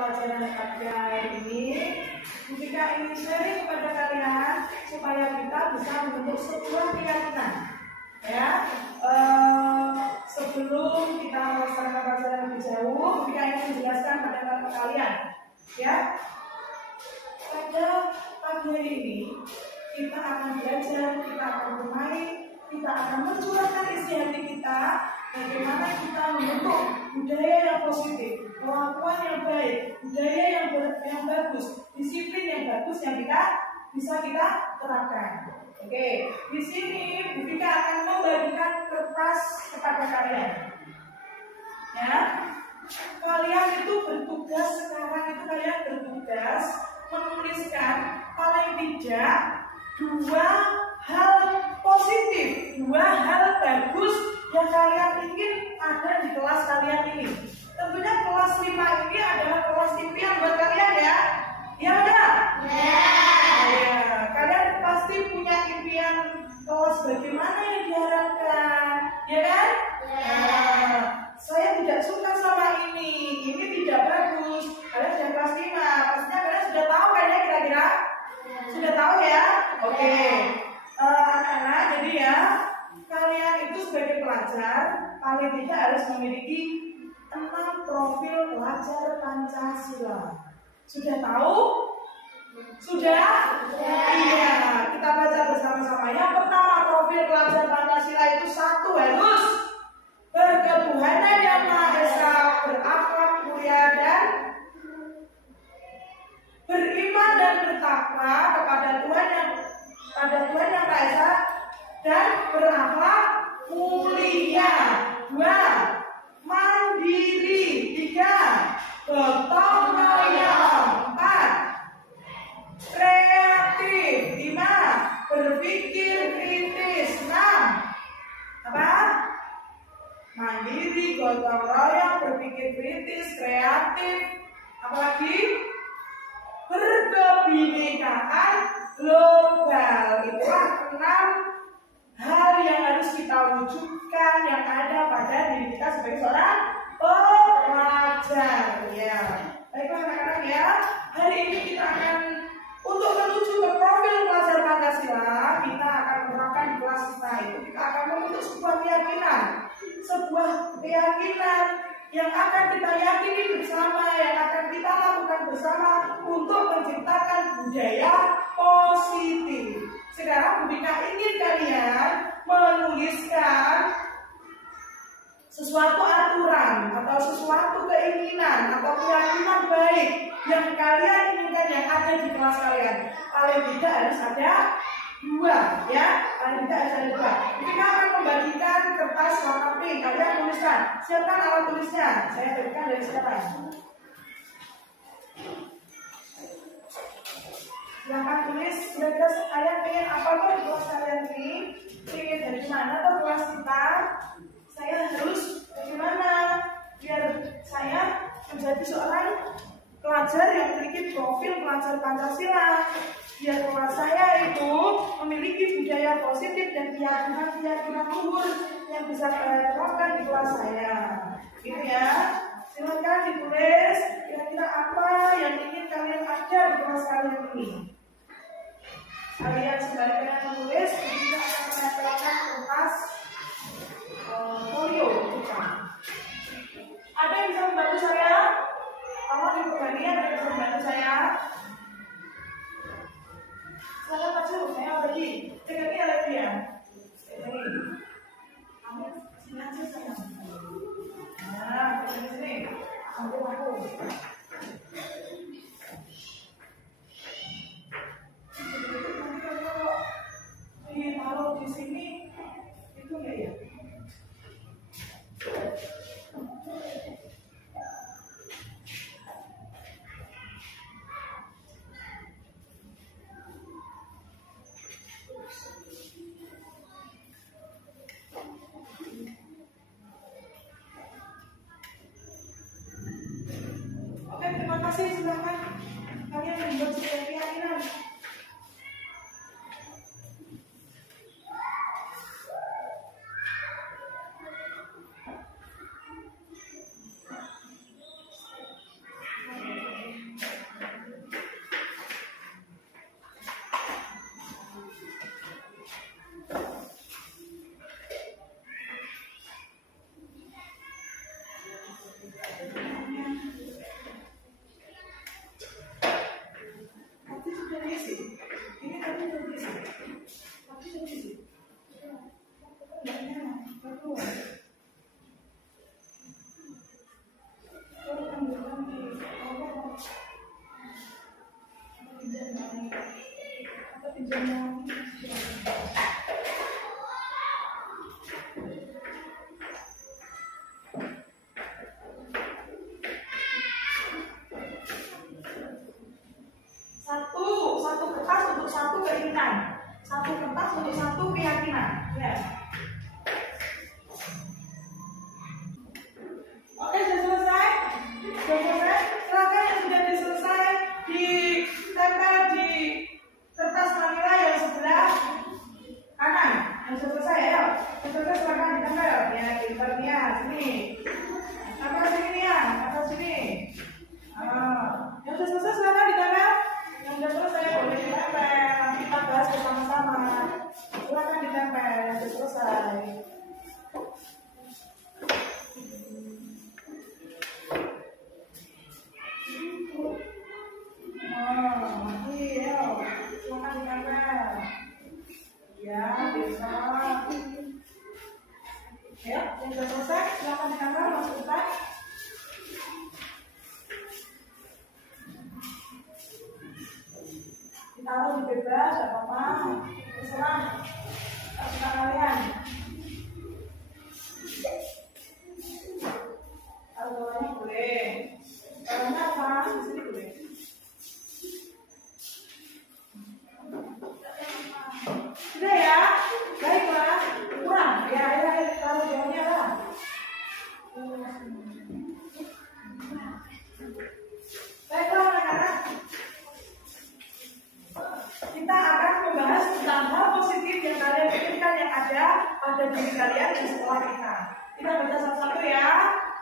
pelajaran kalian ini, jika ingin sharing kepada kalian supaya kita bisa membentuk sebuah keyakinan. Ya, sebelum kita melaksanakan pelajaran lebih jauh, jika ingin menjelaskan pada kalian, ya, pada pagi hari ini kita akan belajar, kita akan bermain, kita akan mencurahkan isi hati kita, bagaimana kita membentuk budaya yang positif, kelakuan yang baik, budaya yang bagus, disiplin yang bagus yang bisa kita terapkan. Oke, di sini Bu Vika akan membagikan kertas kepada kalian. Ya, kalian itu bertugas sekarang itu kalian bertugas menuliskan paling tidak 2 hal positif, 2 hal bagus yang kalian ingin ada di kelas kalian ini. Tentunya kelas 5 ini adalah kelas impian buat kalian ya. Ya udah? Ya. Kalian pasti punya impian kelas bagaimana yang diharapkan, ya kan? Ya. Saya tidak suka sama ini tidak bagus. Kalian sudah kelas 5, pastinya kalian sudah tahu kan ya kira-kira? Sudah tahu ya? Oke. Anak-anak, jadi ya, kalian itu sebagai pelajar paling tidak harus memiliki 6 profil pelajar Pancasila. Sudah tahu? Sudah? Iya, kita baca bersama-sama. Yang pertama, profil pelajar Pancasila itu 1 harus berketuhanan yang Maha Esa, berakhlak mulia dan beriman dan bertakwa kepada Tuhan yang Maha Esa dan berakhlak mulia. 2, mandiri. 3, gotong royong. 4, kreatif. 5, berpikir kritis. 6, apa? Mandiri, gotong royong, berpikir kritis, kreatif. Apalagi? Berkebinekaan global. Itulah 6 hal yang harus kita wujudkan yang ada pada diri kita sebagai seorang pelajar. Ya, baiklah anak-anak ya. Hari ini kita akan untuk menuju ke profil pelajar Pancasila, kita akan menerapkan di kelas kita itu. Kita akan membentuk sebuah keyakinan yang akan kita yakini bersama, yang akan kita lakukan bersama untuk menciptakan budaya positif. Sekarang Bu Vika ingin kalian menuliskan sesuatu aturan atau sesuatu keinginan atau keyakinan baik yang kalian inginkan yang ada di kelas kalian. Paling tidak harus ada 2, ya. Paling tidak harus ada 2. Kita akan membagikan kertas warna pink. Kalian tuliskan. Siapkan alat tulisnya. Saya berikan dari sekarang. Silahkan tulis. Kira-kira kalian pengen apa tuh di kelas kalian ini? Pengen dari mana tuh kelas kita? Saya harus bagaimana biar saya menjadi seorang pelajar yang memiliki profil pelajar Pancasila. Biar kelas saya itu memiliki budaya positif dan keyakinan luhur yang bisa saya terapkan di kelas saya. Gitu ya. Silakan ditulis kira-kira apa yang ingin kalian ada di kelas kalian ini. Kalian sembari kalian menulis, kita akan menempelkan kertas folio kita. Ada yang bisa membantu saya? Kalau di pembagian ada yang bisa membantu saya? Silakan Pak Cu, saya lagi. Cekatnya lagi ya. Lagi. Kamu sini aja saya. Nah, sini. Ambil aku. Kalau di sini itu enggak ya?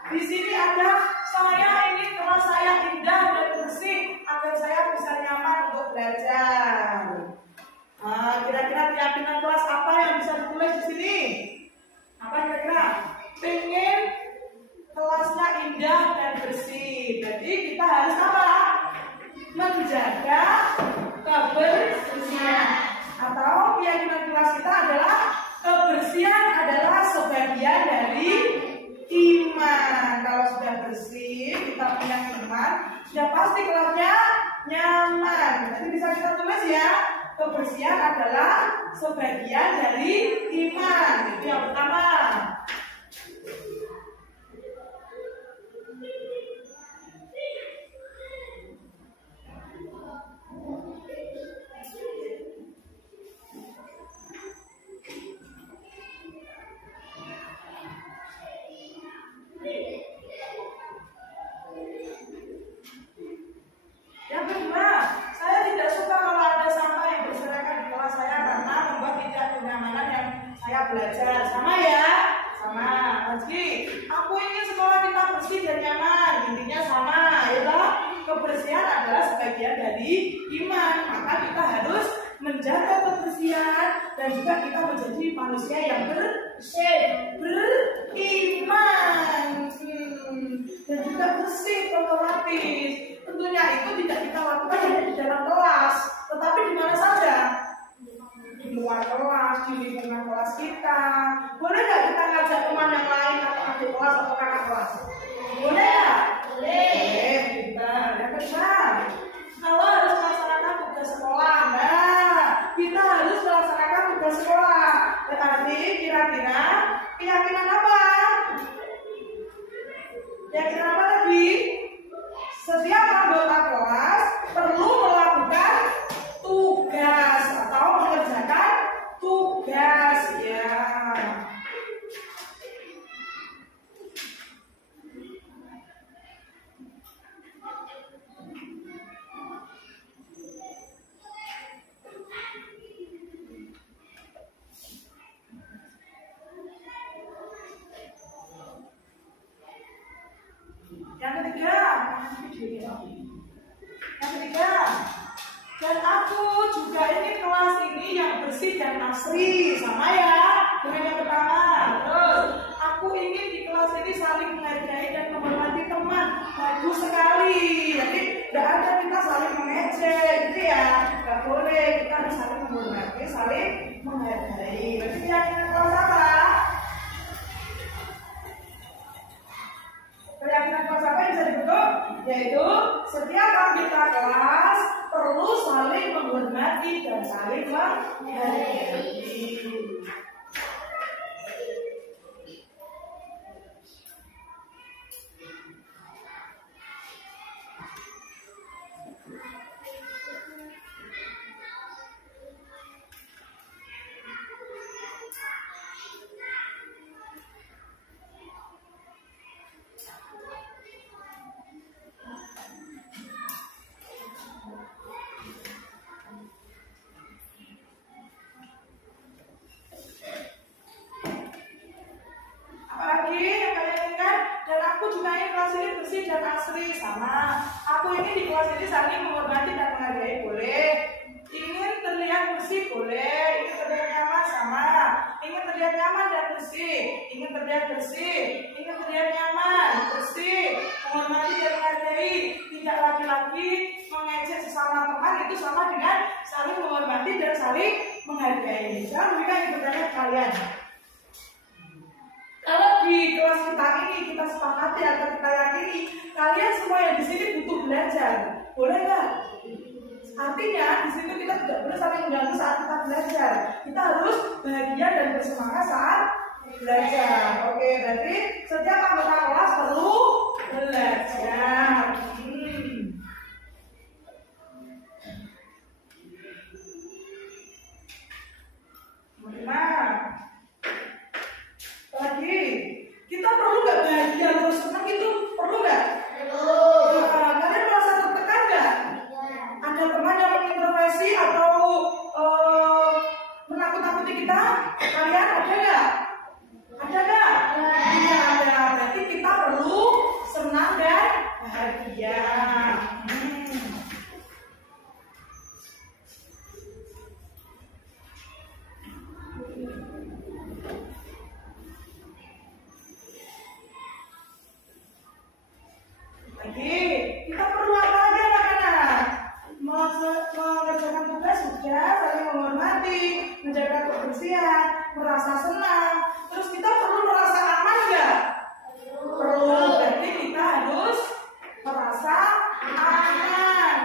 Di sini ada saya ingin kelas saya indah dan bersih agar saya bisa nyaman untuk belajar. Nah, kira-kira keyakinan kelas apa yang bisa ditulis di sini? Apa kira-kira? Pengen kelasnya indah dan bersih. Jadi kita harus apa? Menjaga kebersihan. Atau keyakinan kelas kita adalah kebersihan adalah sebagian dari iman. Kalau sudah bersih, kita punya iman, sudah pasti kelasnya nyaman. Nanti bisa kita tulis ya, kebersihan adalah sebagian dari iman. Itu yang pertama. Yang kedua, saya tidak suka kalau ada sampah yang berserakan di kelas saya karena membuat tidak kenyamanan yang saya belajar. Sama ya? Sama. Lagi, aku ingin sekolah kita bersih dan nyaman. Intinya sama, ya toh? Kebersihan adalah sebagian dari iman. Maka kita harus menjaga kebersihan dan juga kita menjadi manusia yang bersih, beriman, dan juga bersih, otomatis. Tentunya itu tidak kita lakukan hanya di dalam kelas, tetapi di mana saja? Di luar kelas, di lingkungan kelas kita. Boleh nggak kita ngajak teman yang lain atau adik kelas atau kakak kelas? Boleh ya? Boleh. Pintar. Yang kedua, kalau harus melaksanakan tugas sekolah, nah kita harus melaksanakan tugas sekolah. Berarti kira-kira keyakinan apa? Keyakinan apa tadi? Setiap anggota kelas perlu melakukan tugas atau mengerjakan tugas ya. Yang ketiga, dan aku juga ini kelas ini yang bersih dan asri, sama ya dengan yang pertama. Terus, aku ingin di kelas ini saling menghargai dan menghormati teman. Bagus sekali. Jadi tidak ada kita saling mengejek, gitu ya. Tidak boleh, kita harus saling menghormati, saling menghargai. Berarti keyakinan kelas apa? Keyakinan kelas apa yang bisa dibentuk? Yaitu setiap anggota kelas perlu saling menghormati dan saling menghargai. Dan asri, sama. Aku ingin di kelas ini saling menghormati dan menghargai, boleh. Ingin terlihat bersih, boleh. Ingin terlihat nyaman, sama. Ingin terlihat nyaman dan bersih. Ingin terlihat bersih. Ingin terlihat nyaman, bersih. Menghormati dan menghargai. Tidak lagi-lagi mengejek sesama teman, itu sama dengan saling menghormati dan saling menghargai. Jangan berikan yang bertanya kalian. Kalau di kelas kita ini kita sepakati atau kita yakini kalian semua yang di sini butuh belajar, boleh nggak? Artinya di situ kita tidak boleh saling mengganggu saat kita belajar. Kita harus bahagia dan bersemangat saat belajar. Oke, berarti setiap anggota kelas perlu belajar. Lagi, kita perlu nggak bahagia terus senang itu? Perlu nggak? Perlu. Kalian merasa tertekan nggak? Ada teman yang mengintervensi atau menakut-nakuti kita? Kalian ada nggak? Ada nggak? Tidak ada. Berarti Ya. Lagi, kita perlu apa lagi anak-anak? Mengerjakan tugas sudah, saling menghormati, menjaga kebersihan, merasa senang. Terus kita perlu merasa aman nggak? Perlu. Berarti kita harus merasa aman.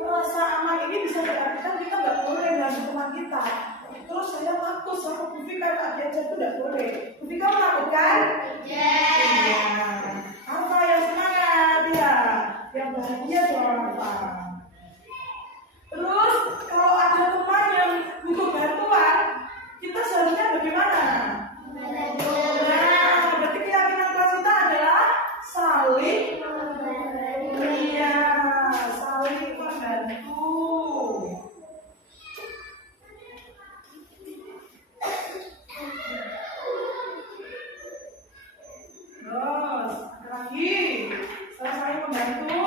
Merasa aman ini bisa diartikan kita nggak boleh dalam teman kita. Terus saya takut sama Bu Vika tak diajak itu tidak boleh. Bu Vika melakukan? Iya. Apa yang semangat ya? Yang bahagia dong apa? Terus kalau ada teman yang butuh bantuan, kita seharusnya bagaimana? Nah, berarti keyakinan kelas kita adalah saling membantu. Terus, lagi setelah saling membantu,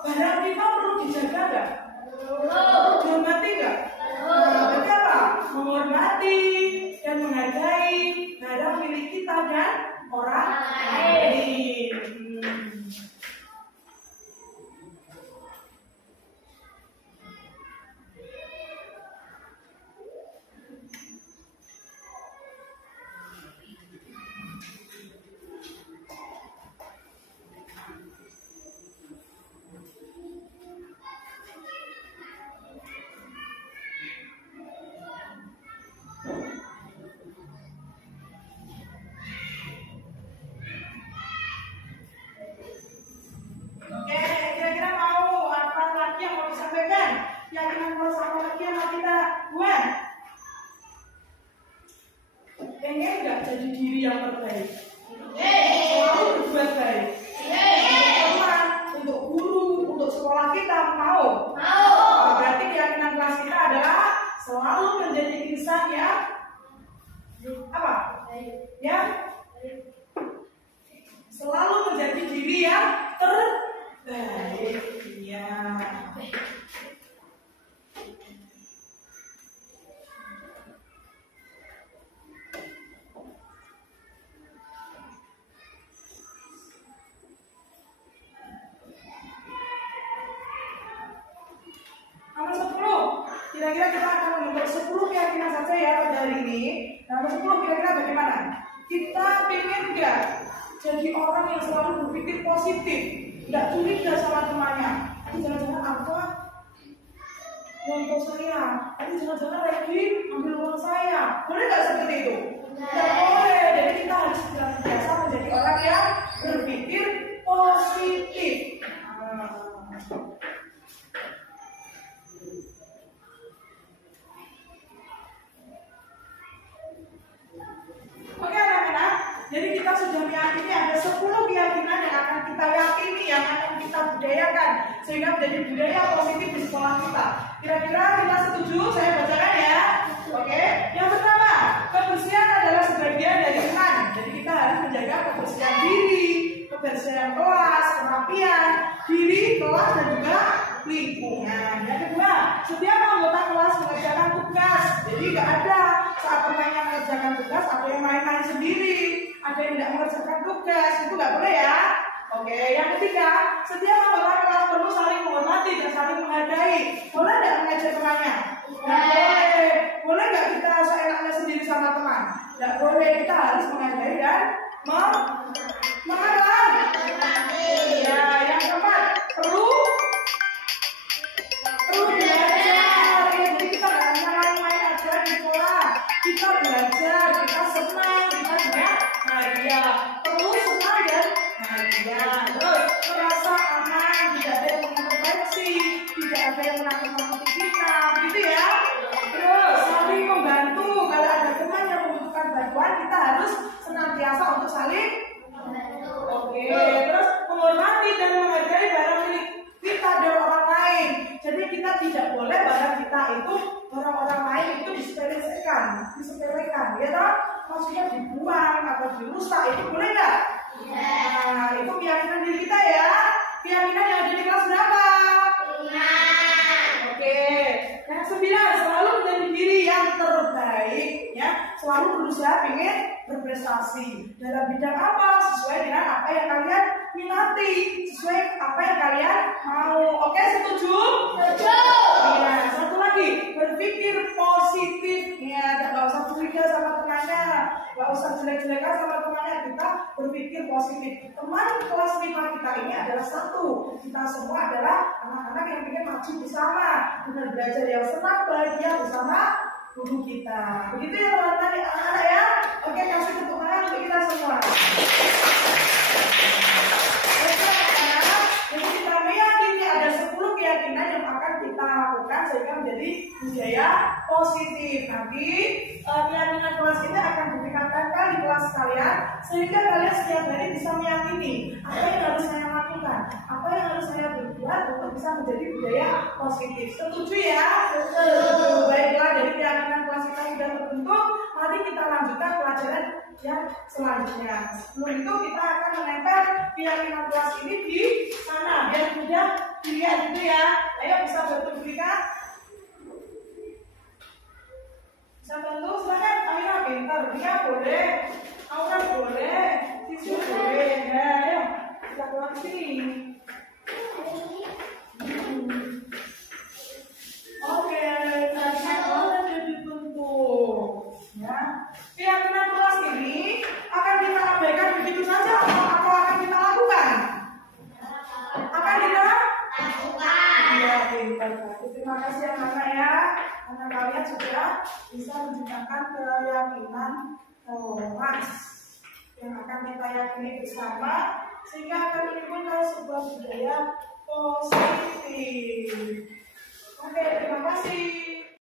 barang kita perlu dijaga nggak? Perlu dihormati nggak? Berarti apa? Menghormati dan menghargai barang milik kita dan orang lain. Oke, kira-kira mau apa lagi yang mau disampaikan? Keyakinan kelas apa lagi yang mau kita buat? Pengen nggak jadi diri yang terbaik? Selalu berbuat baik. Untuk teman, untuk guru, untuk sekolah kita mau? Berarti keyakinan kelas kita adalah selalu menjadi insan yang apa? Yang selalu menjadi diri yang terbaik. Ya. Nomor 10. Kira-kira kita akan membentuk 10 keyakinan saja ya pada hari ini. Nomor 10 kira-kira bagaimana? Kita pengen nggak jadi orang yang selalu berpikir positif, nggak curiga sama temannya. Nanti jangan-jangan apa? Untuk saya, nanti jangan-jangan lagi ambil uang saya. Boleh nggak seperti itu? Nggak boleh. Jadi kita harus biasa menjadi orang yang berpikir positif. Oke anak-anak, jadi kita sudah meyakini ada 10 keyakinan yang akan kita yakini, yang akan kita budayakan sehingga menjadi budaya positif di sekolah kita. Kira-kira kita setuju? Saya bacakan ya. Oke, yang pertama, kebersihan adalah sebagian dari iman. Jadi kita harus menjaga kebersihan diri, kebersihan kelas, kerapian diri, kelas dan juga lingkungan. Yang kedua, setiap anggota kelas mengerjakan tugas. Jadi nggak ada saat temannya mengerjakan tugas, ada yang main-main sendiri, ada yang tidak mengerjakan tugas, itu nggak boleh ya. Oke, yang ketiga, setiap anggota kelas perlu saling menghormati dan saling menghargai. Boleh nggak mengajak temannya? Nggak boleh. Boleh nggak kita seenaknya sendiri sama teman? Nggak boleh. Kita harus menghargai dan menghargai. Ya, yang keempat, perlu belajar. Jadi kita nggak hanya main-main aja di sekolah. Kita belajar, kita senang, kita juga bahagia. Perlu senang dan bahagia. Terus merasa aman, tidak ada yang mengintervensi, tidak ada yang menakut-nakuti kita, gitu ya. Terus saling membantu. Kalau ada teman yang membutuhkan bantuan, kita harus senantiasa untuk saling membantu. Oke. Terus menghormati dan menghargai barang milik kita dan orang lain. Jadi kita tidak boleh barang kita itu, barang orang lain itu disepelekan. disepelekan, ya toh? Maksudnya dibuang atau dirusak, itu boleh nggak? Nah, itu keyakinan diri kita ya. Keyakinan yang ada di kelas berapa? Oke. Yang 9, selalu menjadi diri yang terbaik, ya. Selalu berusaha ingin berprestasi dalam bidang apa, sesuai dengan apa yang kalian minati, sesuai apa yang kalian mau. Oke, setuju? Setuju. Iya, satu lagi, berpikir positif, ya. Nggak usah curiga sama temannya, nggak usah jelek-jelekan sama temannya. Kita berpikir positif. Teman kelas 5 kita ini adalah satu. Kita semua adalah anak-anak yang ingin maju bersama, dengan belajar yang senang, bahagia bersama guru kita. Begitu ya teman-teman, anak-anak ya. Oke, kasih tepuk tangan untuk kita semua. Jadi kita meyakini ada 10 keyakinan yang akan kita lakukan sehingga menjadi budaya positif. Nanti keyakinan kelas kita akan ditingkatkan di kelas kalian sehingga kalian setiap hari bisa meyakini apa yang harus saya lakukan, apa yang harus saya berbuat untuk bisa menjadi budaya positif. Setuju ya? Setuju. Baiklah, jadi keyakinan kelas kita sudah terbentuk. Mari kita lanjutkan pelajaran yang selanjutnya. Sebelum itu kita akan menempel keyakinan kelas ini di sana biar mudah dilihat gitu ya. Ayo bisa bantu berikan. Bisa bantu, silakan. Ayo pintar, dia boleh, Aura boleh, Sisu boleh. Nah, ayo kita keluar sini. Oke, tadi boleh dibentuk. Ya, keyakinan kelas ini akan kita abaikan begitu saja atau akan kita lakukan? Akan kita lakukan. Iya, pintar. Terima kasih anak-anak ya. Karena kalian sudah bisa menciptakan keyakinan kelas yang akan kita yakini bersama sehingga akan menimbulkan sebuah budaya positif. Oke, terima kasih.